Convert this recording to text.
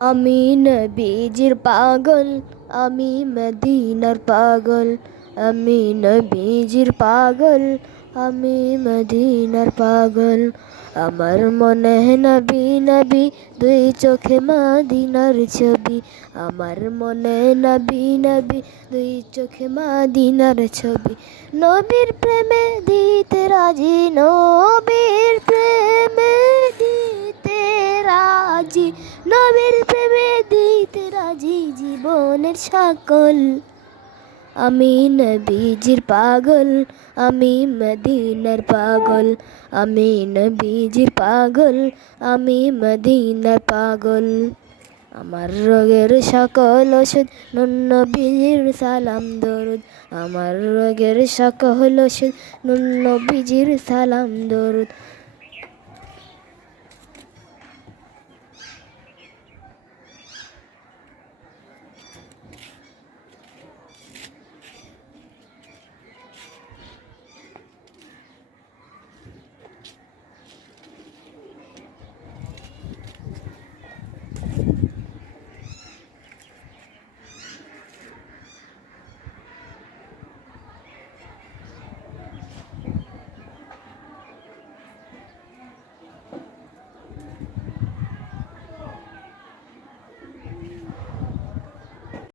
আমি নবীজির পাগল, আমি মদিনার পাগল। আমি নবীজির পাগল, আমি মদিনার পাগল। আমার মনে নবী নবী, দুই চোখে মদিনার ছবি। আমার মনে নবী নবী, দুই চোখে মদিনার ছবি। নবীর প্রেমে দিতে রাজি, নবীর প্রেমে দিতে রাজি, নবীর প্রেমে দিতে রাজি জীবনের সকল। আমি নবীজির পাগল, আমি মদিনার পাগল। আমি নবীজির পাগল, আমি মদিনার পাগল। আমার রোগের সকল ওষুধ নুন নবীজির সালাম দরুদ। আমার রোগের সকল ওষুধ নুন নবীজির সালাম দরুদ।